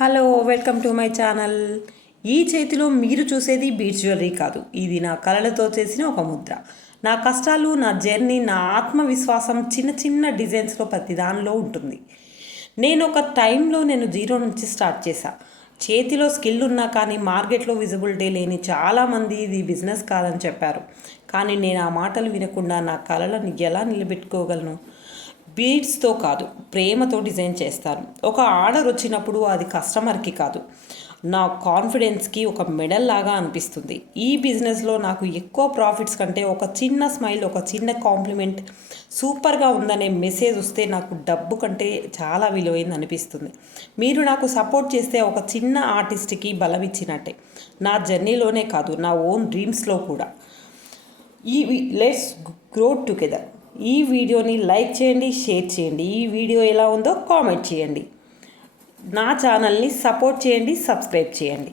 Hello, welcome to my channel. ఈ చేతిలో మీరు చూసేది బీడ్స్ జ్యువెలరీ కాదు, ఇది నా కళలతో చేసిన ఒక ముద్ర. నా కష్టాలు, నా జర్నీ, నా ఆత్మవిశ్వాసం చిన్న చిన్న డిజైన్స్లో ప్రతి దానిలో ఉంటుంది. నేను ఒక టైంలో జీరో నుంచి స్టార్ట్ చేశా. చేతిలో స్కిల్ ఉన్నా కానీ మార్కెట్లో విజిబిలిటీ లేని చాలామంది ఇది బిజినెస్ కాదని చెప్పారు. కానీ నేను ఆ మాటలు వినకుండా నా కళలను ఎలా నిలబెట్టుకోగలను? బీడ్స్తో కాదు, ప్రేమతో డిజైన్ చేస్తాను. ఒక ఆర్డర్ వచ్చినప్పుడు అది కస్టమర్కి కాదు, నా కాన్ఫిడెన్స్కి ఒక మెడల్ లాగా అనిపిస్తుంది. ఈ బిజినెస్లో నాకు ఎక్కువ ప్రాఫిట్స్ కంటే ఒక చిన్న స్మైల్, ఒక చిన్న కాంప్లిమెంట్, సూపర్గా ఉందనే మెసేజ్ వస్తే నాకు డబ్బు కంటే చాలా విలువైంది అనిపిస్తుంది. మీరు నాకు సపోర్ట్ చేస్తే ఒక చిన్న ఆర్టిస్ట్కి బలం ఇచ్చినట్టే, నా జర్నీలోనే కాదు, నా ఓన్ డ్రీమ్స్లో కూడా. ఈ లెట్స్ గ్రో టుగెదర్. ఈ వీడియోని లైక్ చేయండి, షేర్ చేయండి. ఈ వీడియో ఎలా ఉందో కామెంట్ చేయండి. నా ఛానల్ని సపోర్ట్ చేయండి, సబ్స్క్రైబ్ చేయండి.